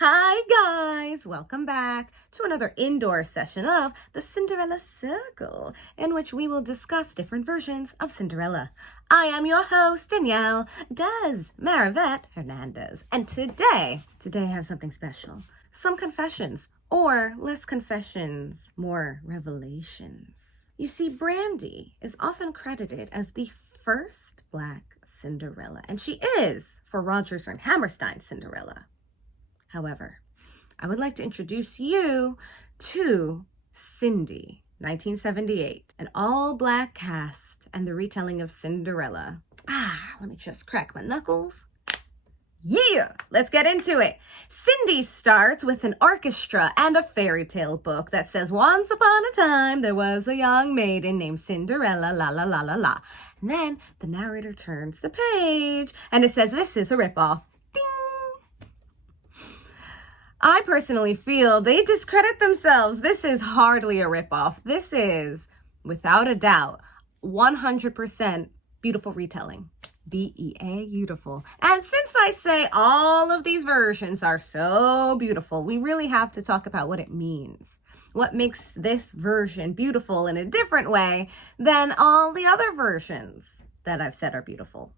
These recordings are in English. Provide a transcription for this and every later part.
Hi guys, welcome back to another indoor session of the Cinderella Circle, in which we will discuss different versions of Cinderella. I am your host, Danielle, Marivette, Hernandez, and today I have something special. Some confessions, or less confessions, more revelations. You see, Brandy is often credited as the first Black Cinderella, and she is, for Rodgers and Hammerstein's Cinderella. However, I would like to introduce you to Cindy, 1978, an all-Black cast and the retelling of Cinderella. Let me just crack my knuckles. Yeah, let's get into it. Cindy starts with an orchestra and a fairy tale book that says, once upon a time, there was a young maiden named Cinderella, la la la la la. And then the narrator turns the page and it says, this is a ripoff. I personally feel they discredit themselves. This is hardly a ripoff. This is, without a doubt, 100% beautiful retelling. beautiful. And since I say all of these versions are so beautiful, we really have to talk about what it means. What makes this version beautiful in a different way than all the other versions that I've said are beautiful?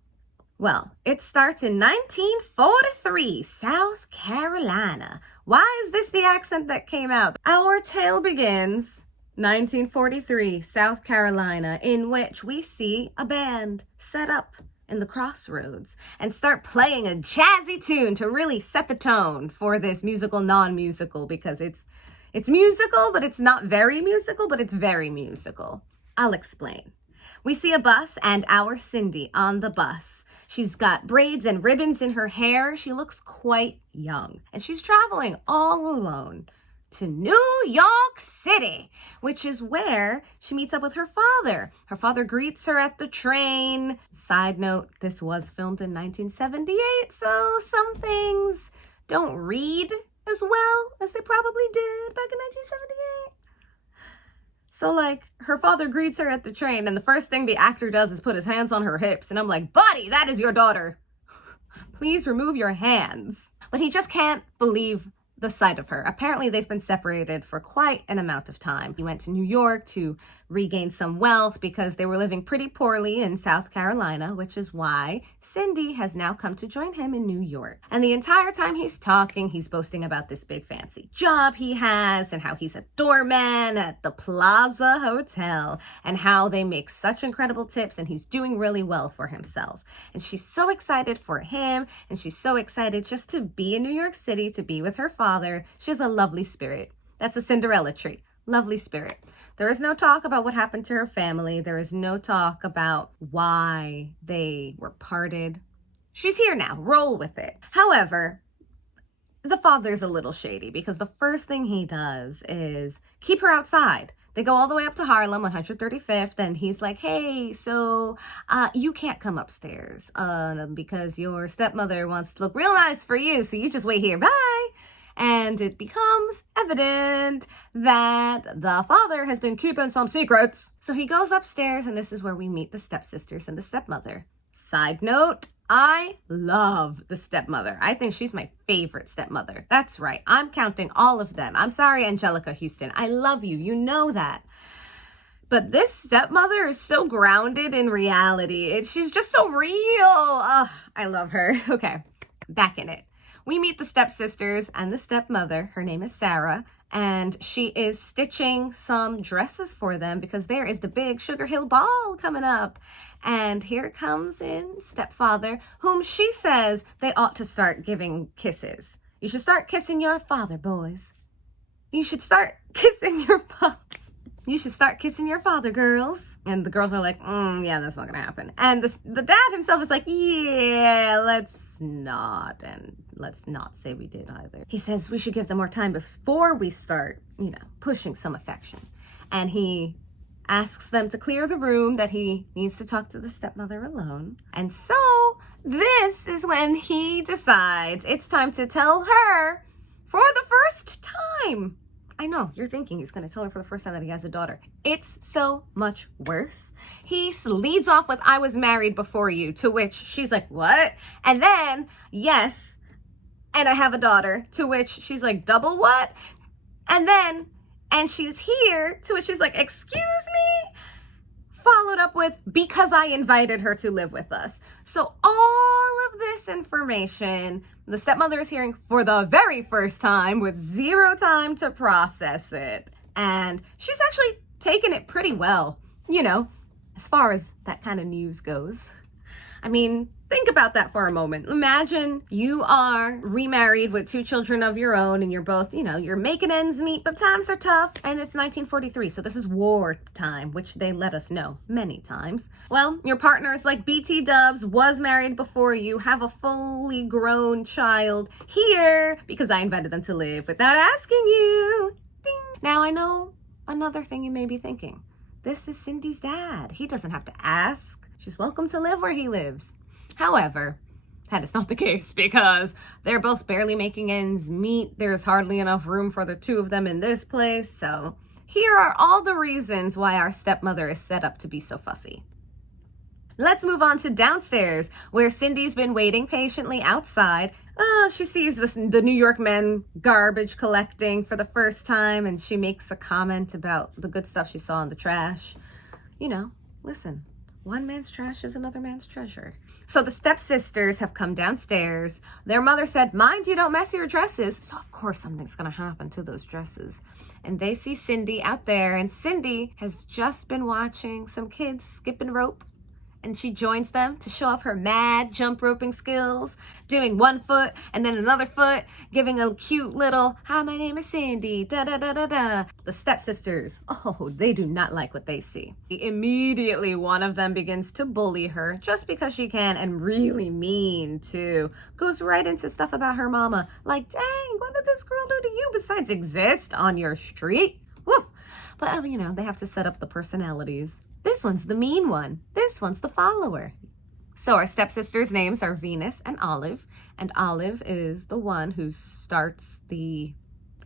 Well, it starts in 1943, South Carolina. Why is this the accent that came out? Our tale begins 1943, South Carolina, in which we see a band set up in the crossroads and start playing a jazzy tune to really set the tone for this musical, non-musical, because it's musical, but it's not very musical, but it's very musical. I'll explain. We see a bus and our Cindy on the bus. She's got braids and ribbons in her hair. She looks quite young. And she's traveling all alone to New York City, which is where she meets up with her father. Her father greets her at the train. Side note, this was filmed in 1978, so some things don't read as well as they probably did back in 1978. So, her father greets her at the train, and the first thing the actor does is put his hands on her hips, and I'm like, buddy, that is your daughter. Please remove your hands. But he just can't believe the sight of her. Apparently, they've been separated for quite an amount of time. He went to New York to regain some wealth because they were living pretty poorly in South Carolina, which is why Cindy has now come to join him in New York. And the entire time he's talking, he's boasting about this big fancy job he has and how he's a doorman at the Plaza Hotel and how they make such incredible tips and he's doing really well for himself. And she's so excited for him and she's so excited just to be in New York City, to be with her father. She has a lovely spirit. That's a Cinderella trait. Lovely spirit. There is no talk about what happened to her family. There is no talk about why they were parted. She's here now. Roll with it. However, the father's a little shady because the first thing he does is keep her outside. They go all the way up to Harlem, 135th, and he's like, hey, so you can't come upstairs because your stepmother wants to look real nice for you, so you just wait here. Bye. And it becomes evident that the father has been keeping some secrets. So he goes upstairs, and this is where we meet the stepsisters and the stepmother. Side note, I love the stepmother. I think she's my favorite stepmother. That's right. I'm counting all of them. I'm sorry, Angelica Houston. I love you. You know that. But this stepmother is so grounded in reality. She's just so real. I love her. Okay, back in it. We meet the stepsisters and the stepmother. Her name is Sarah, and she is stitching some dresses for them because there is the big Sugar Hill Ball coming up. And here comes in stepfather, whom she says they ought to start giving kisses. You should start kissing your father, boys. You should start kissing your father. You should start kissing your father, girls. And the girls are like, yeah, that's not gonna happen. And the dad himself is like, yeah, let's not. And let's not say we did either. He says we should give them more time before we start, pushing some affection. And he asks them to clear the room, that he needs to talk to the stepmother alone. And so this is when he decides it's time to tell her for the first time. I know, you're thinking he's going to tell her for the first time that he has a daughter. It's so much worse. He leads off with, I was married before you, to which she's like, what? And then, yes, and I have a daughter, to which she's like, double what? And she's here, to which she's like, excuse me? Followed up with, because I invited her to live with us. So all of this information, the stepmother is hearing for the very first time with zero time to process it. And she's actually taken it pretty well, you know, as far as that kind of news goes. I mean, think about that for a moment. Imagine you are remarried with 2 children of your own and you're both, you know, you're making ends meet, but times are tough and it's 1943. So this is war time, which they let us know many times. Well, your partner is like BT Dubs, was married before you, have a fully grown child here because I invited them to live without asking you. Ding. Now I know another thing you may be thinking. This is Cindy's dad. He doesn't have to ask. She's welcome to live where he lives. However, that is not the case because they're both barely making ends meet. There's hardly enough room for the 2 of them in this place. So here are all the reasons why our stepmother is set up to be so fussy. Let's move on to downstairs, where Cindy's been waiting patiently outside. She sees the New York men garbage collecting for the first time, and she makes a comment about the good stuff she saw in the trash. You know, listen. One man's trash is another man's treasure. So the stepsisters have come downstairs. Their mother said, mind you don't mess your dresses. So of course something's going to happen to those dresses. And they see Cindy out there, and Cindy has just been watching some kids skipping rope. And she joins them to show off her mad jump roping skills, doing 1 foot and then another foot, giving a cute little, hi, my name is Cindy, da da da da da. The stepsisters, oh, they do not like what they see. Immediately, one of them begins to bully her just because she can, and really mean too. Goes right into stuff about her mama, like, dang, what did this girl do to you besides exist on your street? Woof. But, you know, they have to set up the personalities. This one's the mean one. This one's the follower. So our stepsisters' names are Venus and Olive is the one who starts the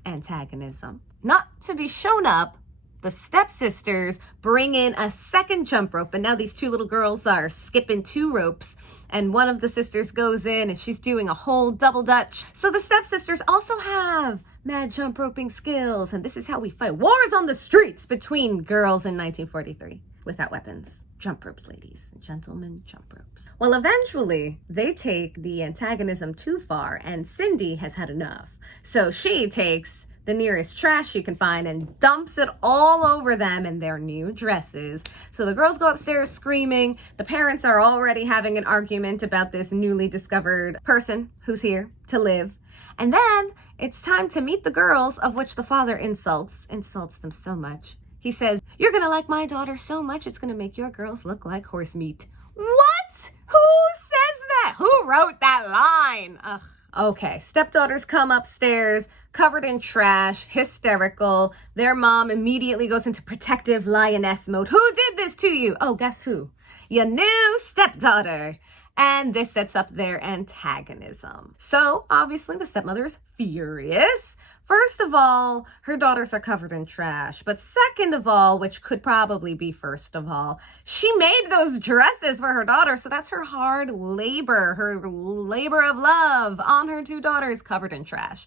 antagonism. Not to be shown up, the stepsisters bring in a second jump rope, and now these 2 little girls are skipping 2 ropes, and one of the sisters goes in and she's doing a whole double dutch. So the stepsisters also have mad jump roping skills, and this is how we fight wars on the streets between girls in 1943. Without weapons. Jump ropes, ladies and gentlemen, jump ropes. Well, eventually, they take the antagonism too far, and Cindy has had enough. So she takes the nearest trash she can find and dumps it all over them in their new dresses. So the girls go upstairs screaming. The parents are already having an argument about this newly discovered person who's here to live. And then it's time to meet the girls, of which the father insults them so much. He says, you're going to like my daughter so much, it's going to make your girls look like horse meat. What? Who says that? Who wrote that line? Ugh. Okay, stepdaughters come upstairs, covered in trash, hysterical. Their mom immediately goes into protective lioness mode. Who did this to you? Oh, guess who? Your new stepdaughter. And this sets up their antagonism. So, obviously, the stepmother is furious. First of all, her daughters are covered in trash. But second of all, which could probably be first of all, she made those dresses for her daughter. So that's her hard labor, her labor of love on her 2 daughters covered in trash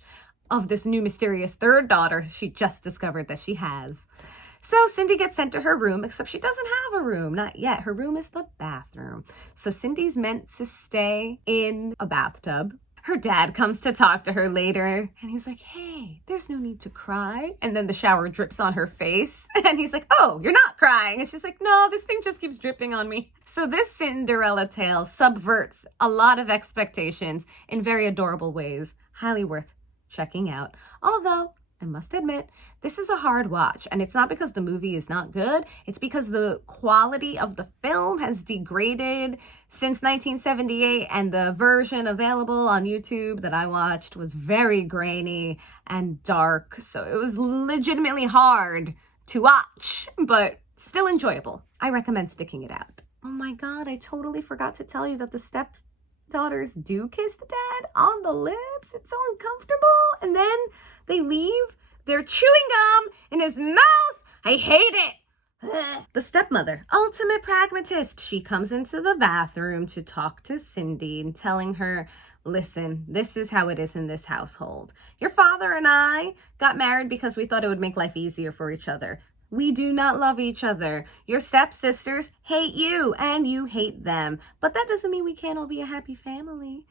of this new mysterious 3rd daughter she just discovered that she has. So Cindy gets sent to her room, except she doesn't have a room. Not yet. Her room is the bathroom. So Cindy's meant to stay in a bathtub. Her dad comes to talk to her later, and he's like, hey, there's no need to cry. And then the shower drips on her face, and he's like, oh, you're not crying. And she's like, no, this thing just keeps dripping on me. So this Cinderella tale subverts a lot of expectations in very adorable ways. Highly worth checking out. Although, I must admit, this is a hard watch, and it's not because the movie is not good. It's because the quality of the film has degraded since 1978, and the version available on YouTube that I watched was very grainy and dark, so it was legitimately hard to watch, but still enjoyable. I recommend sticking it out. Oh my God, I totally forgot to tell you that the stepdaughters do kiss the dad on the lips. It's so uncomfortable, and then they leave their chewing gum in his mouth. I hate it. Ugh. The stepmother, ultimate pragmatist. She comes into the bathroom to talk to Cindy and telling her, listen, this is how it is in this household. Your father and I got married because we thought it would make life easier for each other. We do not love each other. Your stepsisters hate you and you hate them. But that doesn't mean we can't all be a happy family.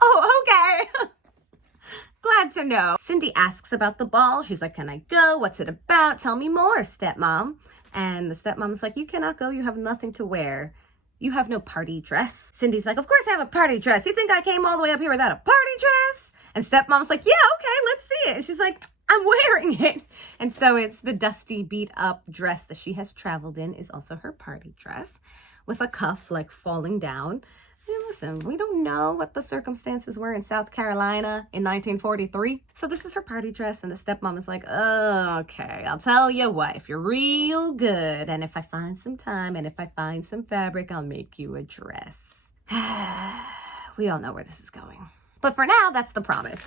Oh, okay. Glad to know. Cindy asks about the ball. She's like, can I go? What's it about? Tell me more, stepmom. And the stepmom's like, you cannot go. You have nothing to wear. You have no party dress. Cindy's like, of course I have a party dress. You think I came all the way up here without a party dress? And stepmom's like, yeah, okay, let's see it. And she's like, I'm wearing it. And so it's the dusty, beat up dress that she has traveled in is also her party dress with a cuff like falling down. And listen, we don't know what the circumstances were in South Carolina in 1943. So this is her party dress, and the stepmom is like, oh, okay, I'll tell you what, if you're real good, and if I find some time, and if I find some fabric, I'll make you a dress. We all know where this is going. But for now, that's the promise.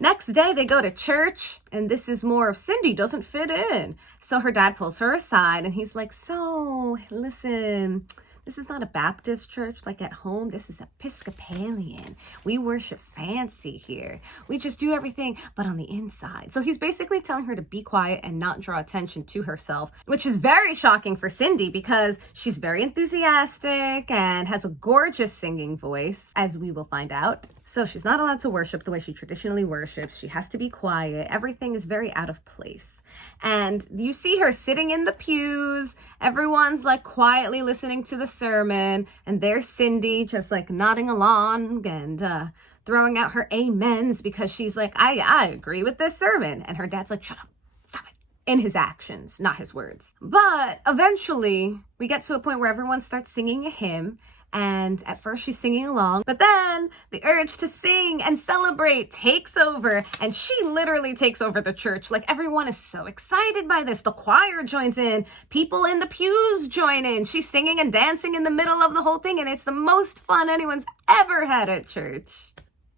Next day, they go to church, and this is more of Cindy doesn't fit in. So her dad pulls her aside, and he's like, so, listen, this is not a Baptist church like at home. This is Episcopalian. We worship fancy here. We just do everything, but on the inside. So he's basically telling her to be quiet and not draw attention to herself, which is very shocking for Cindy because she's very enthusiastic and has a gorgeous singing voice, as we will find out. So she's not allowed to worship the way she traditionally worships. She has to be quiet. Everything is very out of place. And you see her sitting in the pews. Everyone's like quietly listening to the sermon. And there's Cindy just like nodding along and throwing out her amens because she's like, I agree with this sermon. And her dad's like, shut up, stop it. In his actions, not his words. But eventually we get to a point where everyone starts singing a hymn. And at first she's singing along, but then the urge to sing and celebrate takes over, and she literally takes over the church. Like, everyone is so excited by this. The choir joins in. People in the pews join in. She's singing and dancing in the middle of the whole thing, and it's the most fun anyone's ever had at church.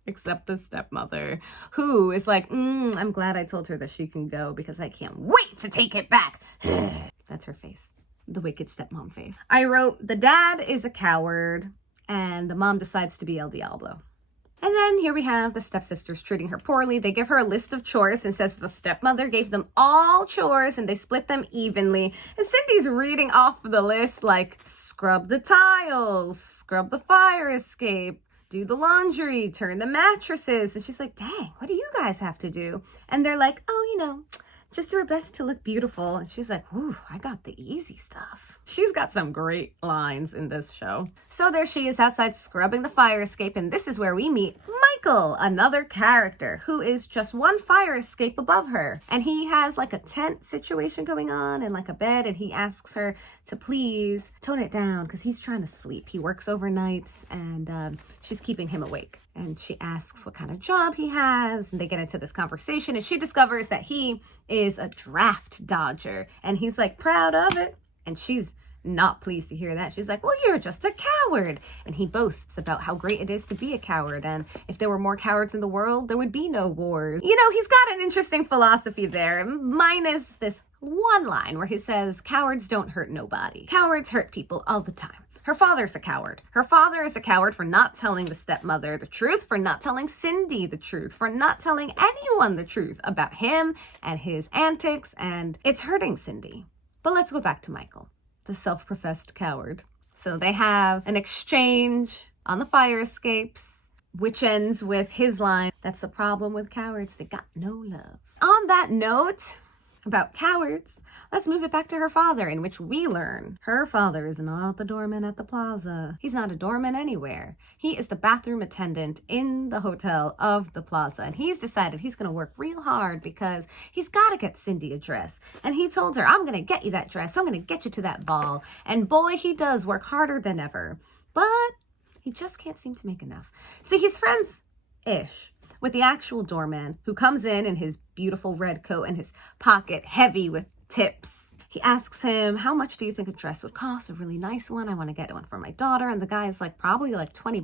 Except the stepmother, who is like, I'm glad I told her that she can go because I can't wait to take it back. That's her face. The wicked stepmom face. I wrote, the dad is a coward and the mom decides to be El Diablo. And then here we have the stepsisters treating her poorly. They give her a list of chores and says the stepmother gave them all chores and they split them evenly. And Cindy's reading off the list like scrub the tiles, scrub the fire escape, do the laundry, turn the mattresses. And she's like, dang, what do you guys have to do? And they're like, oh, you know, just do her best to look beautiful. And she's like, whew, I got the easy stuff. She's got some great lines in this show. So there she is outside scrubbing the fire escape. And this is where we meet Michael, another character who is just one fire escape above her. And he has like a tent situation going on and like a bed. And he asks her to please tone it down because he's trying to sleep. He works overnights and she's keeping him awake. And she asks what kind of job he has. And they get into this conversation and she discovers that he is a draft dodger. And he's like proud of it. And she's not pleased to hear that. She's like, well, you're just a coward. And he boasts about how great it is to be a coward. And if there were more cowards in the world, there would be no wars. You know, he's got an interesting philosophy there. Minus this one line where he says, cowards don't hurt nobody. Cowards hurt people all the time. Her father's a coward. Her father is a coward for not telling the stepmother the truth, for not telling Cindy the truth, for not telling anyone the truth about him and his antics, and it's hurting Cindy. But let's go back to Michael, the self-professed coward. So they have an exchange on the fire escapes, which ends with his line, that's the problem with cowards, they got no love. On that note about cowards, let's move it back to her father, in which we learn her father is not the doorman at the plaza. He's not a doorman anywhere. He is the bathroom attendant in the hotel of the plaza, and he's decided he's going to work real hard because he's got to get Cindy a dress. And he told her, I'm going to get you that dress. I'm going to get you to that ball. And boy, he does work harder than ever. But he just can't seem to make enough. See, he's friends-ish with the actual doorman who comes in his beautiful red coat and his pocket heavy with tips. He asks him, how much do you think a dress would cost? A really nice one. I want to get one for my daughter. And the guy is like, probably like $20.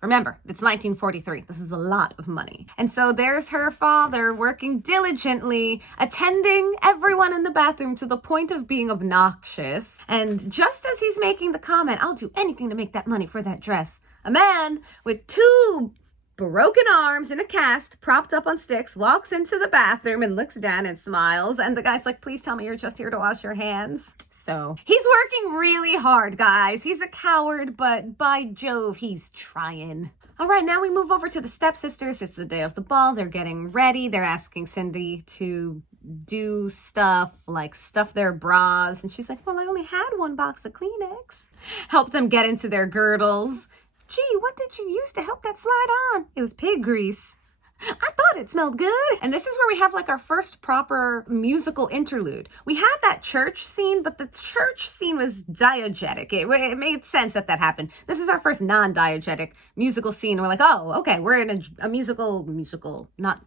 Remember, it's 1943. This is a lot of money. And so there's her father working diligently, attending everyone in the bathroom to the point of being obnoxious. And just as he's making the comment, I'll do anything to make that money for that dress, A man with two broken arms in a cast, propped up on sticks, walks into the bathroom and looks down and smiles. And the guy's like, please tell me you're just here to wash your hands. So he's working really hard, guys. He's a coward, but by Jove, he's trying. All right, now we move over to the stepsisters. It's the day of the ball. They're getting ready. They're asking Cindy to do stuff like stuff their bras. And she's like, well, I only had one box of Kleenex. Help them get into their girdles. Gee, what did you use to help that slide on? It was pig grease. I thought it smelled good. And this is where we have like our first proper musical interlude. We had that church scene, but the church scene was diegetic. It made sense that happened. This is our first non-diegetic musical scene. We're like, oh, okay, we're in a musical, not,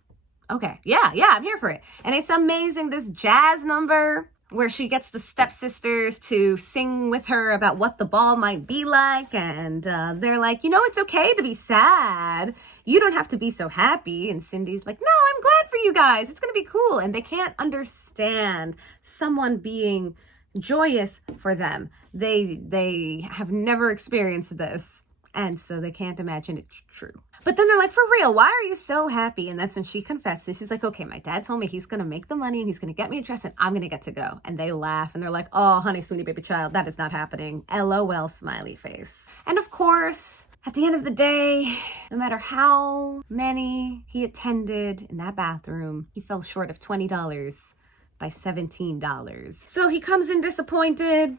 okay. Yeah, I'm here for it. And it's amazing, this jazz number where she gets the stepsisters to sing with her about what the ball might be like. And they're like, it's okay to be sad. You don't have to be so happy. And Cindy's like, no, I'm glad for you guys. It's going to be cool. And they can't understand someone being joyous for them. They have never experienced this. And so they can't imagine it's true. But then they're like, for real, why are you so happy? And that's when she confesses. She's like, okay, my dad told me he's going to make the money and he's going to get me a dress and I'm going to get to go. And they laugh and they're like, oh, honey, sweetie, baby child, that is not happening. LOL, smiley face. And of course, at the end of the day, no matter how many he attended in that bathroom, he fell short of $20 by $17. So he comes in disappointed,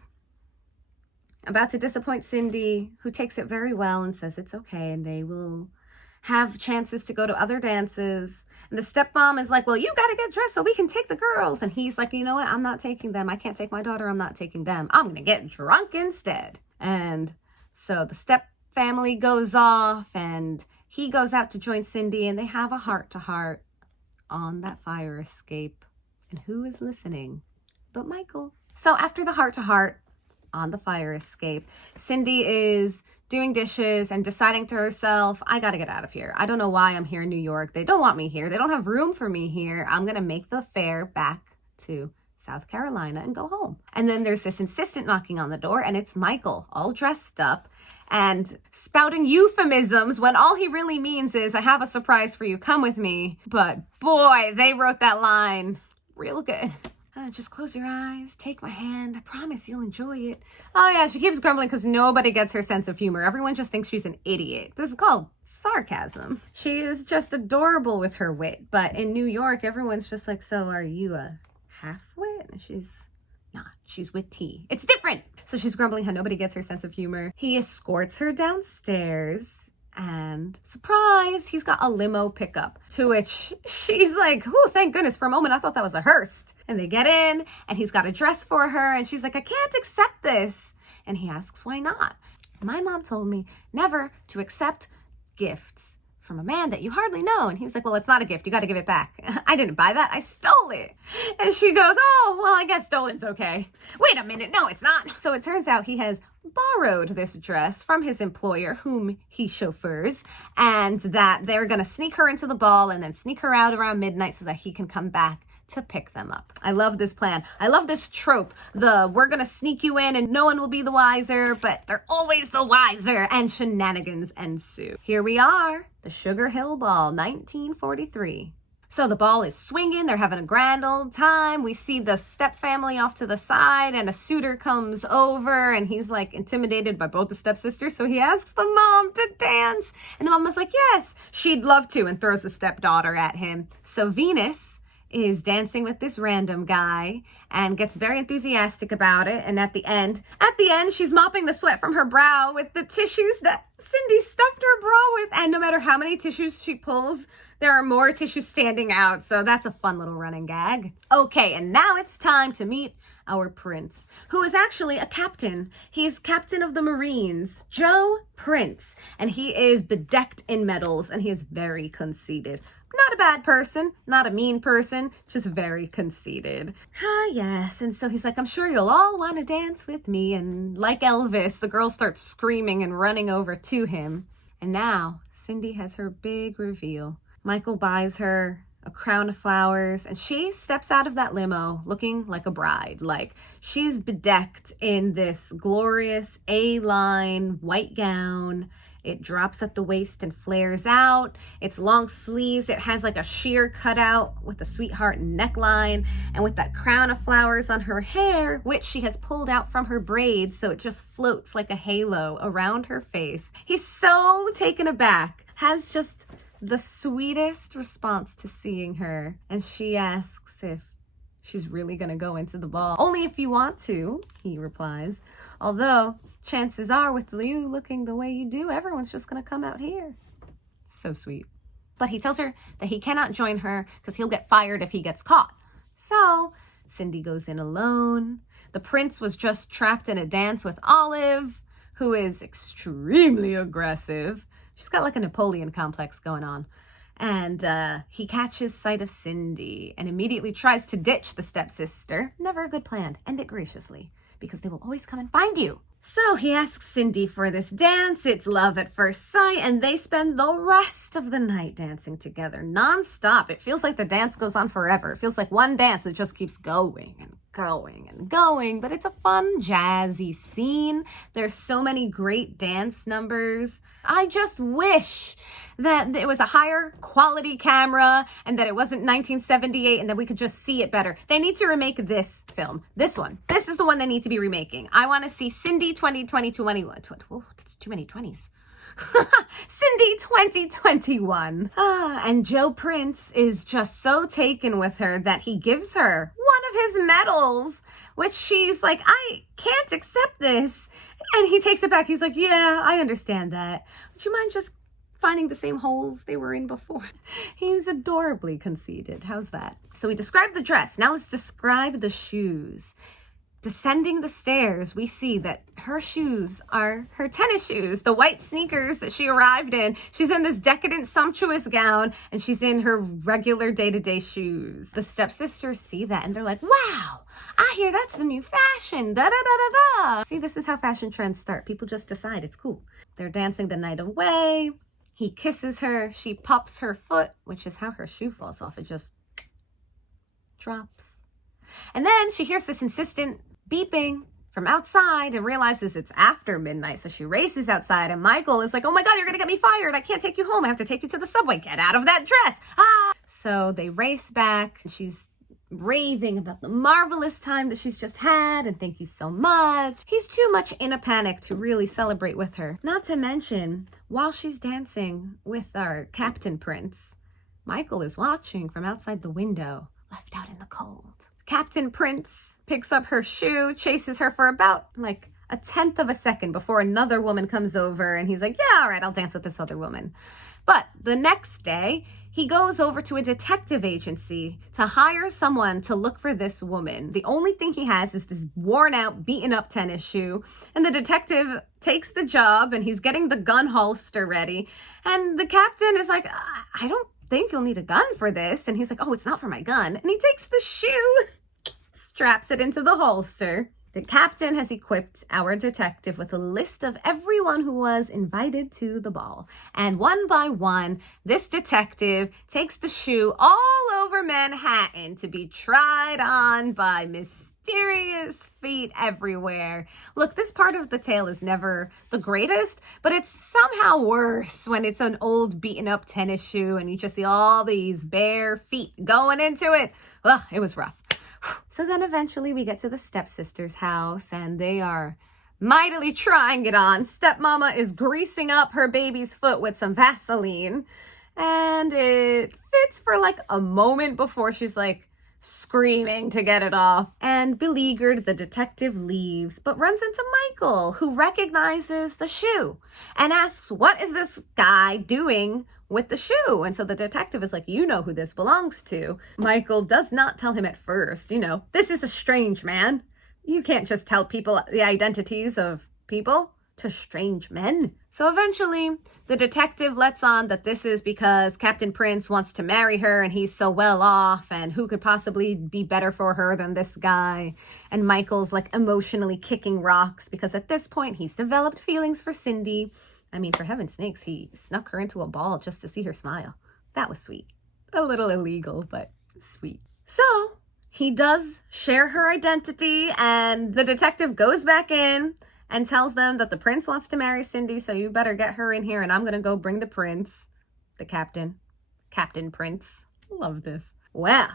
about to disappoint Cindy, who takes it very well and says it's okay and they will have chances to go to other dances. And the stepmom is like, well, you got to get dressed so we can take the girls. And he's like, you know what? I'm not taking them. I can't take my daughter. I'm not taking them. I'm going to get drunk instead. And so the step family goes off and he goes out to join Cindy and they have a heart-to-heart on that fire escape. And who is listening but Michael? So after the heart-to-heart on the fire escape, Cindy is doing dishes and deciding to herself, I gotta get out of here. I don't know why I'm here in New York. They don't want me here. They don't have room for me here. I'm gonna make the fare back to South Carolina and go home. And then there's this insistent knocking on the door and it's Michael, all dressed up and spouting euphemisms when all he really means is, I have a surprise for you, come with me. But boy, they wrote that line real good. Just close your eyes, take my hand, I promise you'll enjoy it. Oh yeah, she keeps grumbling because nobody gets her sense of humor. Everyone just thinks she's an idiot. This is called sarcasm. She is just adorable with her wit, but in New York, everyone's just like, so are you a half-wit? And she's not. She's witty. It's different. So she's grumbling how nobody gets her sense of humor. He escorts her downstairs. And surprise, he's got a limo pickup, to which she's like, oh, thank goodness. For a moment, I thought that was a hearse. And they get in and he's got a dress for her. And she's like, I can't accept this. And he asks, why not? My mom told me never to accept gifts from a man that you hardly know. And he was like, well, it's not a gift. You got to give it back. I didn't buy that. I stole it. And she goes, oh, well, I guess stolen's okay. Wait a minute. No, it's not. So it turns out he has borrowed this dress from his employer, whom he chauffeurs, and that they're going to sneak her into the ball and then sneak her out around midnight so that he can come back to pick them up. I love this plan. I love this trope. We're going to sneak you in and no one will be the wiser, but they're always the wiser, and shenanigans ensue. Here we are, the Sugar Hill Ball, 1943. So the ball is swinging. They're having a grand old time. We see the step family off to the side and a suitor comes over and he's like intimidated by both the stepsisters. So he asks the mom to dance and the mom was like, yes, she'd love to, and throws the stepdaughter at him. So Venus is dancing with this random guy and gets very enthusiastic about it. And at the end, she's mopping the sweat from her brow with the tissues that Cindy stuffed her bra with. And no matter how many tissues she pulls, there are more tissues standing out. So that's a fun little running gag. Okay, and now it's time to meet our prince, who is actually a captain. He's captain of the Marines, Joe Prince. And he is bedecked in medals and he is very conceited. Not a bad person, not a mean person, just very conceited. Ah, yes. And so he's like, I'm sure you'll all want to dance with me. And like Elvis, the girl starts screaming and running over to him. And now Cindy has her big reveal. Michael buys her a crown of flowers and she steps out of that limo looking like a bride. Like she's bedecked in this glorious A-line white gown It drops at the waist and flares out. It's long sleeves. It has like a sheer cutout with a sweetheart neckline and with that crown of flowers on her hair, which she has pulled out from her braids, so it just floats like a halo around her face. He's so taken aback, has just the sweetest response to seeing her, and she asks if she's really gonna go into the ball. Only if you want to, he replies. Although, chances are with you looking the way you do, everyone's just gonna come out here. So sweet. But he tells her that he cannot join her because he'll get fired if he gets caught. So, Cindy goes in alone. The prince was just trapped in a dance with Olive, who is extremely aggressive. She's got like a Napoleon complex going on. And he catches sight of Cindy and immediately tries to ditch the stepsister. Never a good plan. End it graciously, because they will always come and find you. So he asks Cindy for this dance. It's love at first sight, and they spend the rest of the night dancing together nonstop. It feels like the dance goes on forever. It feels like one dance that just keeps going and going and going, but it's a fun, jazzy scene. There's so many great dance numbers. I just wish that it was a higher quality camera and that it wasn't 1978 and that we could just see it better. They need to remake this film. This one. This is the one they need to be remaking. I want to see Cindy 2021. Oh, that's too many 20s. Cindy 2021. And Joe Prince is just so taken with her that he gives her one of his medals, which she's like, I can't accept this. And he takes it back. He's like, yeah, I understand that. Would you mind just finding the same holes they were in before? He's adorably conceited. How's that? So we described the dress. Now let's describe the shoes. Descending the stairs, we see that her shoes are her tennis shoes, the white sneakers that she arrived in. She's in this decadent, sumptuous gown, and she's in her regular day-to-day shoes. The stepsisters see that, and they're like, wow, I hear that's the new fashion, da-da-da-da-da. See, this is how fashion trends start. People just decide it's cool. They're dancing the night away. He kisses her. She pops her foot, which is how her shoe falls off. It just drops. And then she hears this insistent beeping from outside and realizes it's after midnight. So she races outside, and Michael is like, oh my God, you're going to get me fired. I can't take you home. I have to take you to the subway. Get out of that dress. Ah! So they race back. She's raving about the marvelous time that she's just had and thank you so much. He's too much in a panic to really celebrate with her. Not to mention, while she's dancing with our Captain Prince, Michael is watching from outside the window, left out in the cold. Captain Prince picks up her shoe, chases her for about like a tenth of a second before another woman comes over, and he's like, yeah, all right, I'll dance with this other woman. But the next day, he goes over to a detective agency to hire someone to look for this woman. The only thing he has is this worn out, beaten up tennis shoe. And the detective takes the job, and he's getting the gun holster ready. And the captain is like, I don't think you'll need a gun for this. And he's like, oh, it's not for my gun. And he takes the shoe, straps it into the holster. The captain has equipped our detective with a list of everyone who was invited to the ball. And one by one, this detective takes the shoe all over Manhattan to be tried on by mysterious feet everywhere. Look, this part of the tale is never the greatest, but it's somehow worse when it's an old beaten up tennis shoe and you just see all these bare feet going into it. Ugh, it was rough. So then eventually we get to the stepsister's house, and they are mightily trying it on. Stepmama is greasing up her baby's foot with some Vaseline, and it fits for like a moment before she's like screaming to get it off. And beleaguered, the detective leaves, but runs into Michael, who recognizes the shoe and asks, what is this guy doing with the shoe? And so the detective is like, you know who this belongs to. Michael does not tell him at first, this is a strange man. You can't just tell people the identities of people to strange men. So eventually the detective lets on that this is because Captain Prince wants to marry her and he's so well off, and who could possibly be better for her than this guy. And Michael's like emotionally kicking rocks because at this point he's developed feelings for Cindy. I mean, for heaven's sakes, he snuck her into a ball just to see her smile. That was sweet. A little illegal, but sweet. So he does share her identity, and the detective goes back in and tells them that the prince wants to marry Cindy, so you better get her in here, and I'm going to go bring the prince, the captain prince. Love this. Well,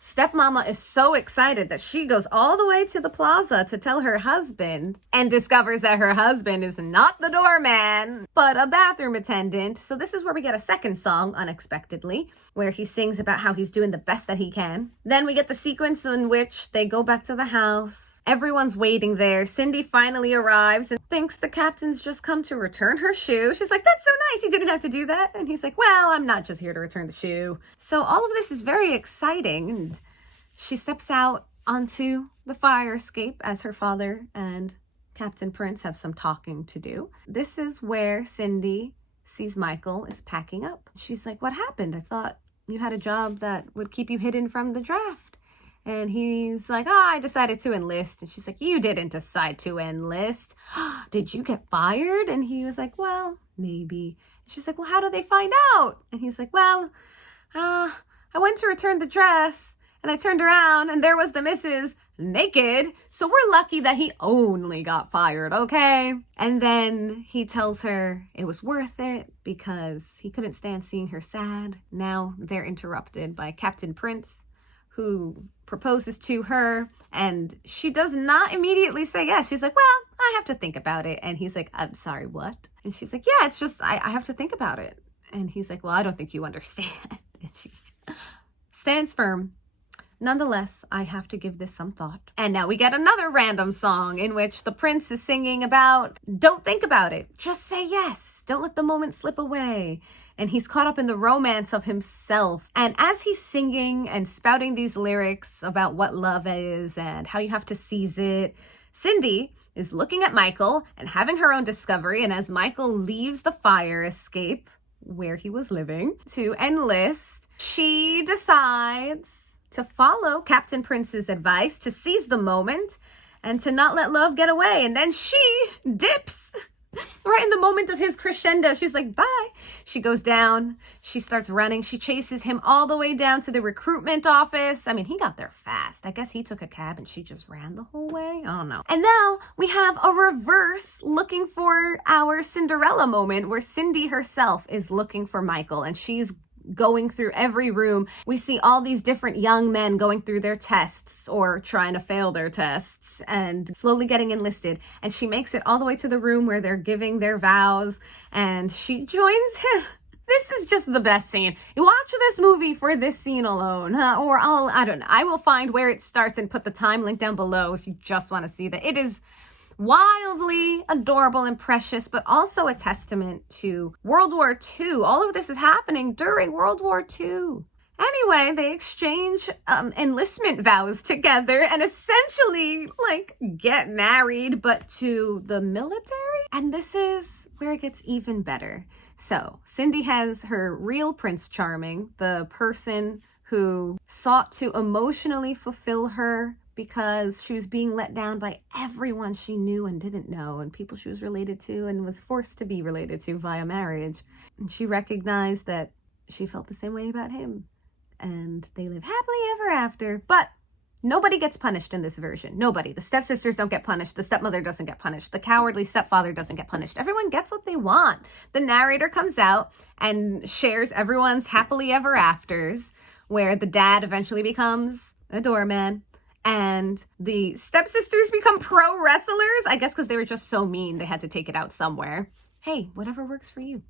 stepmama is so excited that she goes all the way to the plaza to tell her husband, and discovers that her husband is not the doorman, but a bathroom attendant. So this is where we get a second song, unexpectedly, where he sings about how he's doing the best that he can. Then we get the sequence in which they go back to the house. Everyone's waiting there. Cindy finally arrives and thinks the captain's just come to return her shoe. She's like, that's so nice. He didn't have to do that. And he's like, well, I'm not just here to return the shoe. So all of this is very exciting. And she steps out onto the fire escape as her father and Captain Prince have some talking to do. This is where Cindy sees Michael is packing up. She's like, what happened? I thought you had a job that would keep you hidden from the draft. And he's like, I decided to enlist. And she's like, you didn't decide to enlist. Did you get fired? And he was like, well, maybe. And she's like, well, how do they find out? And he's like, well, I went to return the dress and I turned around and there was the missus naked. So we're lucky that he only got fired, okay? And then he tells her it was worth it because he couldn't stand seeing her sad. Now they're interrupted by Captain Prince, who proposes to her, and she does not immediately say yes. She's like, well, I have to think about it. And he's like, I'm sorry, what? And she's like, yeah, it's just, I have to think about it. And he's like, well, I don't think you understand. And she stands firm. Nonetheless, I have to give this some thought. And now we get another random song in which the prince is singing about, don't think about it, just say yes. Don't let the moment slip away. And he's caught up in the romance of himself. And as he's singing and spouting these lyrics about what love is and how you have to seize it, Cindy is looking at Michael and having her own discovery. And as Michael leaves the fire escape where he was living to enlist, she decides to follow Captain Prince's advice to seize the moment and to not let love get away. And then she dips right in the moment of his crescendo. She's like, bye. She goes down. She starts running. She chases him all the way down to the recruitment office. I mean, he got there fast. I guess he took a cab and she just ran the whole way. I don't know. And now we have a reverse looking for our Cinderella moment where Cindy herself is looking for Michael and she's going through every room. We see all these different young men going through their tests or trying to fail their tests and slowly getting enlisted. And she makes it all the way to the room where they're giving their vows and she joins him. This is just the best scene. You watch this movie for this scene alone, or I don't know. I will find where it starts and put the time link down below if you just want to see that. It is wildly adorable and precious, but also a testament to World War II. All of this is happening during World War II. Anyway, they exchange enlistment vows together and essentially get married, but to the military. And this is where it gets even better. So Cindy has her real Prince Charming, the person who sought to emotionally fulfill her because she was being let down by everyone she knew and didn't know and people she was related to and was forced to be related to via marriage. And she recognized that she felt the same way about him. And they live happily ever after. But nobody gets punished in this version. Nobody. The stepsisters don't get punished. The stepmother doesn't get punished. The cowardly stepfather doesn't get punished. Everyone gets what they want. The narrator comes out and shares everyone's happily ever afters, where the dad eventually becomes a doorman. And the stepsisters become pro wrestlers, I guess because they were just so mean they had to take it out somewhere. Hey, whatever works for you.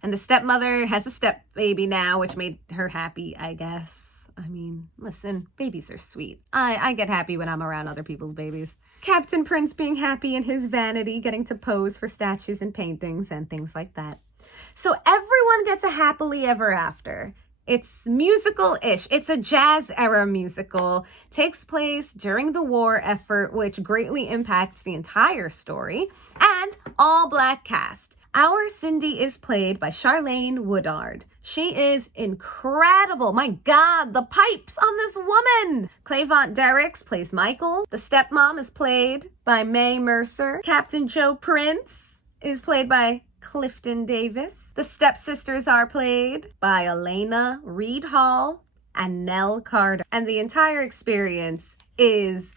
And the stepmother has a step baby now, which made her happy, I guess. I mean, listen, babies are sweet. I get happy when I'm around other people's babies. Captain Prince being happy in his vanity, getting to pose for statues and paintings and things like that. So everyone gets a happily ever after. It's musical-ish. It's a jazz era musical. Takes place during the war effort, which greatly impacts the entire story. And all black cast. Our Cindy is played by Charlayne Woodard. She is incredible. My God, the pipes on this woman. Clavant Derricks plays Michael. The stepmom is played by Mae Mercer. Captain Joe Prince is played by Clifton Davis. The stepsisters are played by Elena Reed Hall and Nell Carter. And the entire experience is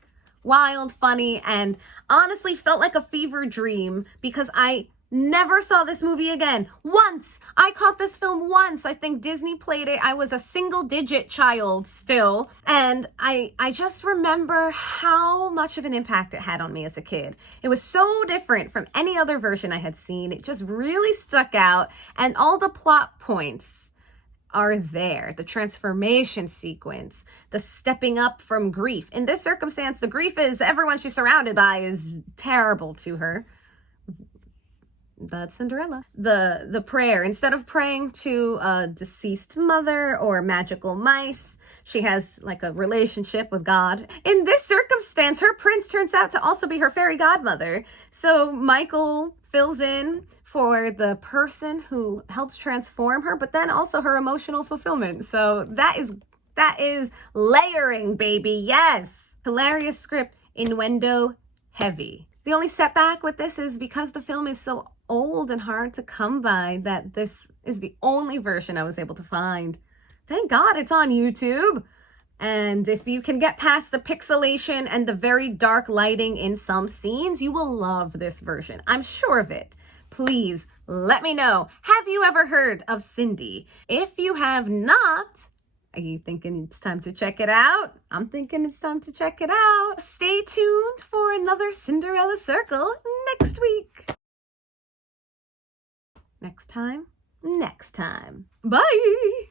wild, funny, and honestly felt like a fever dream because I never saw this movie again. Once! I caught this film once. I think Disney played it. I was a single-digit child still. And I just remember how much of an impact it had on me as a kid. It was so different from any other version I had seen. It just really stuck out. And all the plot points are there. The transformation sequence, the stepping up from grief. In this circumstance, the grief is everyone she's surrounded by is terrible to her. That's Cinderella. The prayer, instead of praying to a deceased mother or magical mice, she has like a relationship with God. In this circumstance, her prince turns out to also be her fairy godmother. So Michael fills in for the person who helps transform her, but then also her emotional fulfillment. So that is layering, baby. Yes. Hilarious script, innuendo heavy. The only setback with this is because the film is so old and hard to come by that this is the only version I was able to find. Thank God it's on YouTube. And if you can get past the pixelation and the very dark lighting in some scenes, you will love this version. I'm sure of it. Please let me know. Have you ever heard of Cindy? If you have not, are you thinking it's time to check it out? I'm thinking it's time to check it out. Stay tuned for another Cinderella Circle next week. Next time. Bye.